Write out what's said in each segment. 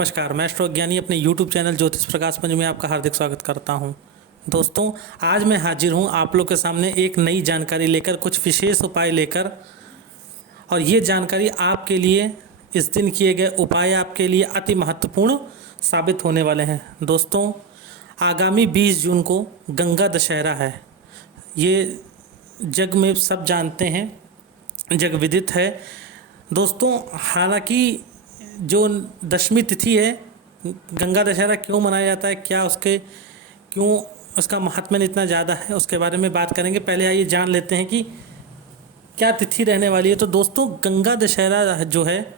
नमस्कार, मैं एस्ट्रोज्ञानी अपने YouTube चैनल ज्योतिष प्रकाश पंच में आपका हार्दिक स्वागत करता हूं। दोस्तों, आज मैं हाजिर हूं आप लोग के सामने एक नई जानकारी लेकर, कुछ विशेष उपाय लेकर। और ये जानकारी आपके लिए, इस दिन किए गए उपाय आपके लिए अति महत्वपूर्ण साबित होने वाले हैं। दोस्तों, आगामी 20 जून को गंगा दशहरा है। ये जग में सब जानते हैं, जग विदित है। दोस्तों, हालांकि जो दशमी तिथि है, गंगा दशहरा क्यों मनाया जाता है, क्यों उसका महात्म्य इतना ज़्यादा है, उसके बारे में बात करेंगे। पहले आइए जान लेते हैं कि क्या तिथि रहने वाली है। तो दोस्तों, गंगा दशहरा जो है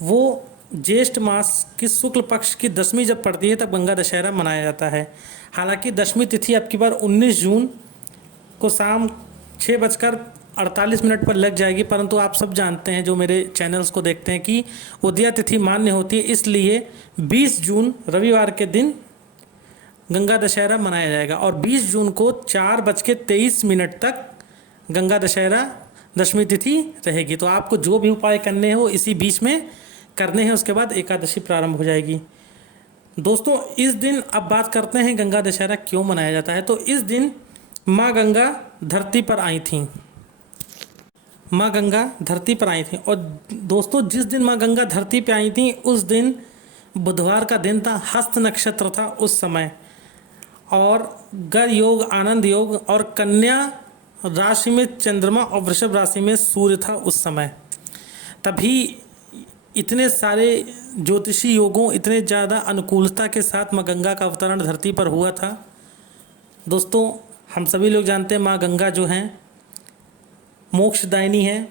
वो ज्येष्ठ मास की शुक्ल पक्ष की दशमी जब पड़ती है तब गंगा दशहरा मनाया जाता है। हालांकि दशमी तिथि अब की बार 19 जून को शाम 6:48 पर लग जाएगी, परंतु आप सब जानते हैं जो मेरे चैनल्स को देखते हैं कि उदया तिथि मान्य होती है, इसलिए 20 जून रविवार के दिन गंगा दशहरा मनाया जाएगा। और 20 जून को 4:23 तक गंगा दशहरा दशमी तिथि रहेगी। तो आपको जो भी उपाय करने हैं वो इसी बीच में करने हैं, उसके बाद एकादशी प्रारंभ हो जाएगी। दोस्तों, इस दिन अब बात करते हैं गंगा दशहरा क्यों मनाया जाता है। तो इस दिन माँ गंगा धरती पर आई थीं। माँ गंगा धरती पर आई थी। और दोस्तों, जिस दिन माँ गंगा धरती पर आई थी उस दिन बुधवार का दिन था, हस्त नक्षत्र था उस समय, और गर योग, आनंद योग, और कन्या राशि में चंद्रमा और वृषभ राशि में सूर्य था उस समय। तभी इतने सारे ज्योतिषी योगों, इतने ज़्यादा अनुकूलता के साथ माँ गंगा का अवतरण धरती पर हुआ था। दोस्तों, हम सभी लोग जानते हैं माँ गंगा जो हैं मोक्षदायिनी है।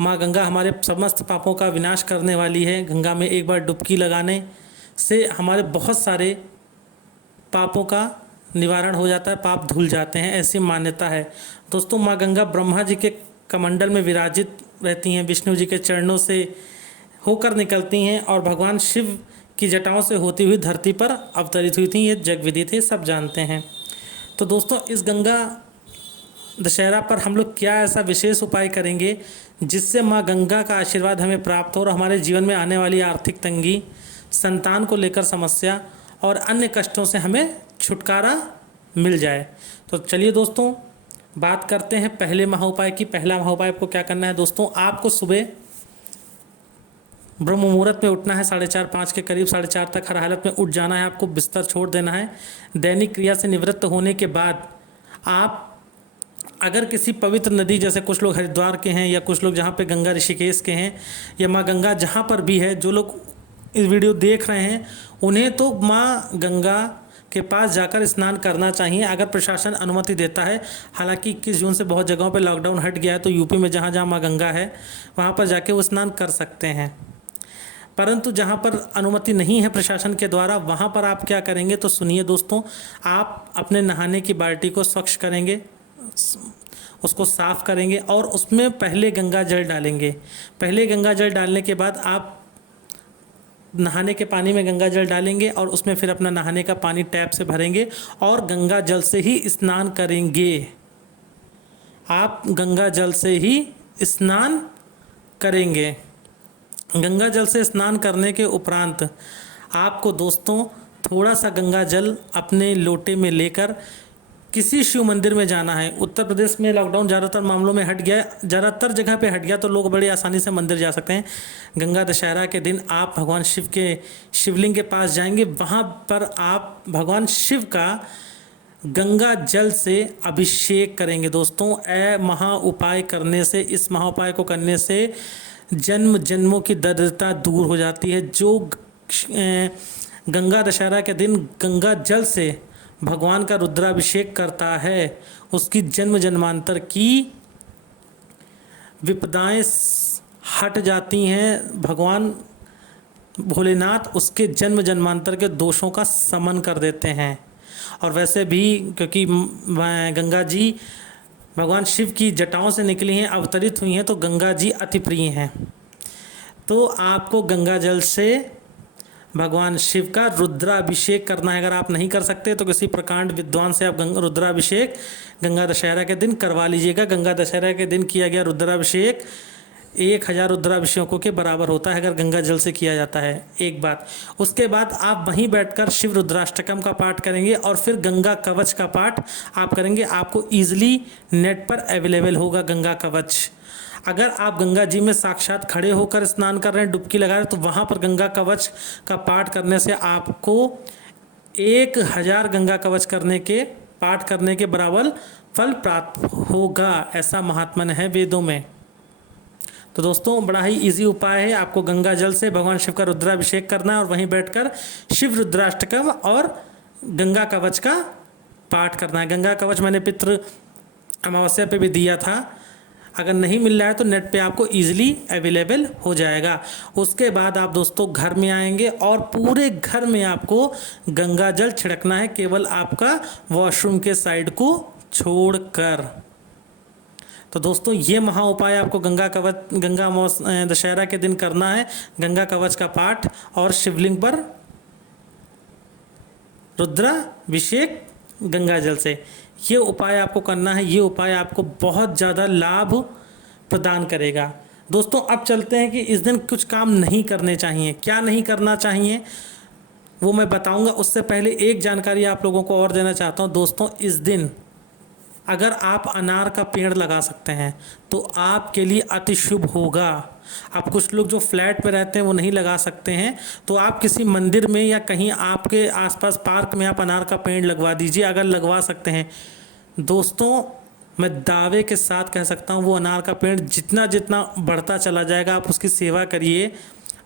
माँ गंगा हमारे समस्त पापों का विनाश करने वाली है। गंगा में एक बार डुबकी लगाने से हमारे बहुत सारे पापों का निवारण हो जाता है, पाप धुल जाते हैं, ऐसी मान्यता है। दोस्तों, माँ गंगा ब्रह्मा जी के कमंडल में विराजित रहती हैं, विष्णु जी के चरणों से होकर निकलती हैं और भगवान शिव की जटाओं से होती हुई धरती पर अवतरित हुई थी। ये जग विदित है, सब जानते हैं। तो दोस्तों, इस गंगा दशहरा पर हम लोग क्या ऐसा विशेष उपाय करेंगे जिससे माँ गंगा का आशीर्वाद हमें प्राप्त हो और हमारे जीवन में आने वाली आर्थिक तंगी, संतान को लेकर समस्या और अन्य कष्टों से हमें छुटकारा मिल जाए। तो चलिए दोस्तों, बात करते हैं पहले महाउपाय की। पहला महाउपाय आपको क्या करना है दोस्तों, आपको सुबह ब्रह्म मुहूर्त में उठना है, 4:30-5 के करीब, 4:30 तक हर हालत में उठ जाना है। आपको बिस्तर छोड़ देना है। दैनिक क्रिया से निवृत्त होने के बाद आप अगर किसी पवित्र नदी, जैसे कुछ लोग हरिद्वार के हैं या कुछ लोग जहाँ पे गंगा ऋषिकेश के हैं या माँ गंगा जहाँ पर भी है, जो लोग इस वीडियो देख रहे हैं उन्हें तो माँ गंगा के पास जाकर स्नान करना चाहिए अगर प्रशासन अनुमति देता है। हालांकि 21 जून से बहुत जगहों पे लॉकडाउन हट गया है, तो यूपी में जहाँ जहाँ माँ गंगा है वहाँ पर जाके वो स्नान कर सकते हैं। परंतु जहाँ पर अनुमति नहीं है प्रशासन के द्वारा, वहाँ पर आप क्या करेंगे तो सुनिए दोस्तों, आप अपने नहाने की बाल्टी को स्वच्छ करेंगे, उसको साफ़ करेंगे और उसमें पहले गंगा जल डालेंगे। पहले गंगा जल डालने के बाद आप नहाने के पानी में गंगा जल डालेंगे और उसमें फिर अपना नहाने का पानी टैप से भरेंगे और गंगा जल से ही स्नान करेंगे। आप गंगा जल से ही स्नान करेंगे। गंगा जल से स्नान करने के उपरांत आपको दोस्तों थोड़ा सा गंगा जल अपने लोटे में लेकर किसी शिव मंदिर में जाना है। उत्तर प्रदेश में लॉकडाउन ज़्यादातर मामलों में हट गया, ज़्यादातर जगह पे हट गया, तो लोग बड़ी आसानी से मंदिर जा सकते हैं। गंगा दशहरा के दिन आप भगवान शिव के शिवलिंग के पास जाएंगे, वहाँ पर आप भगवान शिव का गंगा जल से अभिषेक करेंगे। दोस्तों, महा उपाय करने से, इस महा उपाय को करने से जन्म जन्मों की दरिद्रता दूर हो जाती है। जो गंगा दशहरा के दिन गंगा जल से भगवान का रुद्राभिषेक करता है, उसकी जन्म जन्मांतर की विपदाएं हट जाती हैं। भगवान भोलेनाथ उसके जन्म जन्मांतर के दोषों का शमन कर देते हैं। और वैसे भी क्योंकि गंगा जी भगवान शिव की जटाओं से निकली हैं, अवतरित हुई हैं, तो गंगा जी अति प्रिय हैं। तो आपको गंगा जल से भगवान शिव का रुद्राभिषेक करना है। अगर आप नहीं कर सकते तो किसी प्रकांड विद्वान से आप रुद्राभिषेक गंगा दशहरा के दिन करवा लीजिएगा। गंगा दशहरा के दिन किया गया रुद्राभिषेक 1000 रुद्राभिषेकों के बराबर होता है अगर गंगा जल से किया जाता है। एक बात, उसके बाद आप वहीं बैठकर शिव रुद्राष्टकम का पाठ करेंगे और फिर गंगा कवच का पाठ आप करेंगे। आपको ईजिली नेट पर अवेलेबल होगा गंगा कवच। अगर आप गंगा जी में साक्षात खड़े होकर स्नान कर रहे हैं, डुबकी लगा रहे हैं, तो वहाँ पर गंगा कवच का पाठ करने से आपको 1000 गंगा कवच पाठ करने के बराबर फल प्राप्त होगा, ऐसा महात्म्य है वेदों में। तो दोस्तों बड़ा ही इजी उपाय है, आपको गंगा जल से भगवान शिव का रुद्राभिषेक करना है और वहीं बैठकर शिव रुद्राष्टकम और गंगा कवच का पाठ करना है। गंगा कवच मैंने पितृ अमावस्या पे भी दिया था, अगर नहीं मिल रहा है तो नेट पे आपको ईजिली अवेलेबल हो जाएगा। उसके बाद आप दोस्तों घर में आएंगे और पूरे घर में आपको गंगा जल छिड़कना है, केवल आपका वॉशरूम के साइड को छोड़कर। तो दोस्तों ये महा उपाय आपको गंगा दशहरा के दिन करना है। गंगा कवच का पाठ और शिवलिंग पर रुद्राभिषेक गंगा जल से, ये उपाय आपको करना है। ये उपाय आपको बहुत ज़्यादा लाभ प्रदान करेगा। दोस्तों अब चलते हैं कि इस दिन कुछ काम नहीं करने चाहिए। क्या नहीं करना चाहिए वो मैं बताऊंगा, उससे पहले एक जानकारी आप लोगों को और देना चाहता हूं। दोस्तों इस दिन अगर आप अनार का पेड़ लगा सकते हैं तो आपके लिए अति शुभ होगा। अब कुछ लोग जो फ्लैट में रहते हैं वो नहीं लगा सकते हैं, तो आप किसी मंदिर में या कहीं आपके आसपास पार्क में आप अनार का पेड़ लगवा दीजिए, अगर लगवा सकते हैं। दोस्तों मैं दावे के साथ कह सकता हूँ वो अनार का पेड़ जितना जितना बढ़ता चला जाएगा, आप उसकी सेवा करिए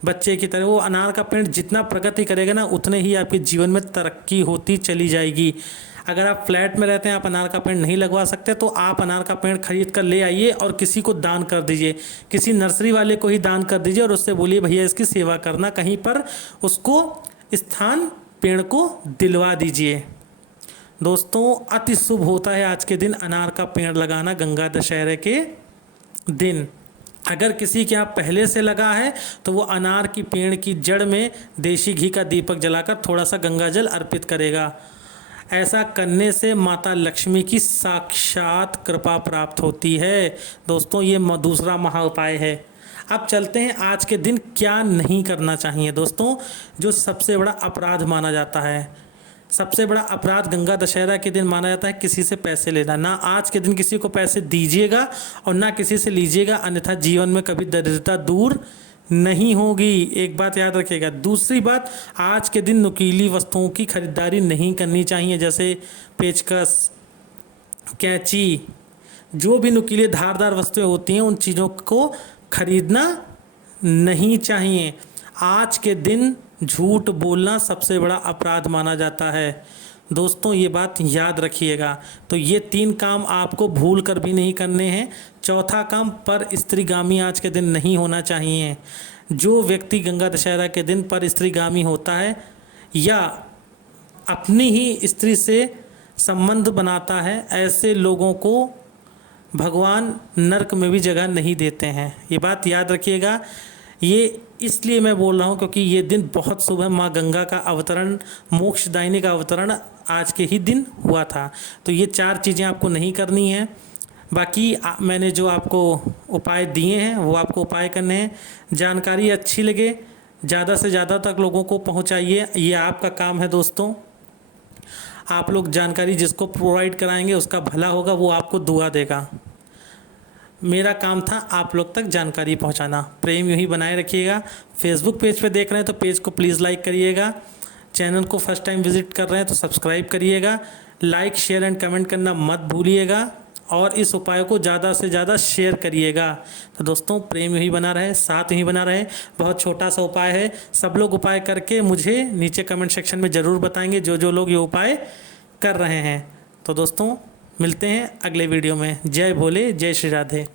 बच्चे की तरह। वो अनार का पेड़ जितना प्रगति करेगा ना, उतने ही आपके जीवन में तरक्की होती चली जाएगी। अगर आप फ्लैट में रहते हैं, आप अनार का पेड़ नहीं लगवा सकते, तो आप अनार का पेड़ खरीद कर ले आइए और किसी को दान कर दीजिए, किसी नर्सरी वाले को ही दान कर दीजिए और उससे बोलिए भैया इसकी सेवा करना, कहीं पर उसको स्थान पेड़ को दिलवा दीजिए। दोस्तों अति शुभ होता है आज के दिन अनार का पेड़ लगाना गंगा दशहरे के दिन। अगर किसी के यहाँ पहले से लगा है तो वो अनार की पेड़ की जड़ में देशी घी का दीपक जलाकर थोड़ा सा गंगा जल अर्पित करेगा। ऐसा करने से माता लक्ष्मी की साक्षात कृपा प्राप्त होती है। दोस्तों ये दूसरा महा उपाय है। अब चलते हैं आज के दिन क्या नहीं करना चाहिए। दोस्तों जो सबसे बड़ा अपराध माना जाता है, सबसे बड़ा अपराध गंगा दशहरा के दिन माना जाता है किसी से पैसे लेना। ना आज के दिन किसी को पैसे दीजिएगा और ना किसी से लीजिएगा, अन्यथा जीवन में कभी दरिद्रता दूर नहीं होगी। एक बात याद रखिएगा। दूसरी बात, आज के दिन नुकीली वस्तुओं की खरीदारी नहीं करनी चाहिए, जैसे पेचकस, कैंची, जो भी नुकीले धारदार वस्तुएं होती हैं उन चीज़ों को खरीदना नहीं चाहिए। आज के दिन झूठ बोलना सबसे बड़ा अपराध माना जाता है। दोस्तों ये बात याद रखिएगा। तो ये 3 काम आपको भूल कर भी नहीं करने हैं। चौथा काम, पर स्त्रीगामी आज के दिन नहीं होना चाहिए। जो व्यक्ति गंगा दशहरा के दिन पर स्त्रीगामी होता है या अपनी ही स्त्री से संबंध बनाता है, ऐसे लोगों को भगवान नरक में भी जगह नहीं देते हैं। ये बात याद रखिएगा। ये इसलिए मैं बोल रहा हूँ क्योंकि ये दिन बहुत शुभ है। माँ गंगा का अवतरण, मोक्षदायिनी का अवतरण आज के ही दिन हुआ था। तो ये 4 चीज़ें आपको नहीं करनी है। बाकी मैंने जो आपको उपाय दिए हैं वो आपको उपाय करने हैं। जानकारी अच्छी लगे ज़्यादा से ज़्यादा तक लोगों को पहुँचाइए, ये आपका काम है। दोस्तों आप लोग जानकारी जिसको प्रोवाइड कराएंगे उसका भला होगा, वो आपको दुआ देगा। मेरा काम था आप लोग तक जानकारी पहुंचाना। प्रेम यूँ ही बनाए रखिएगा। फेसबुक पेज पे देख रहे हैं तो पेज को प्लीज़ लाइक करिएगा। चैनल को फर्स्ट टाइम विजिट कर रहे हैं तो सब्सक्राइब करिएगा। लाइक शेयर एंड कमेंट करना मत भूलिएगा और इस उपाय को ज़्यादा से ज़्यादा शेयर करिएगा। तो दोस्तों प्रेम यूँ ही बना रहे, साथ यूँ ही बना रहे। बहुत छोटा सा उपाय है, सब लोग उपाय करके मुझे नीचे कमेंट सेक्शन में ज़रूर बताएंगे जो लोग ये उपाय कर रहे हैं। तो दोस्तों मिलते हैं अगले वीडियो में। जय भोले, जय श्री राधे।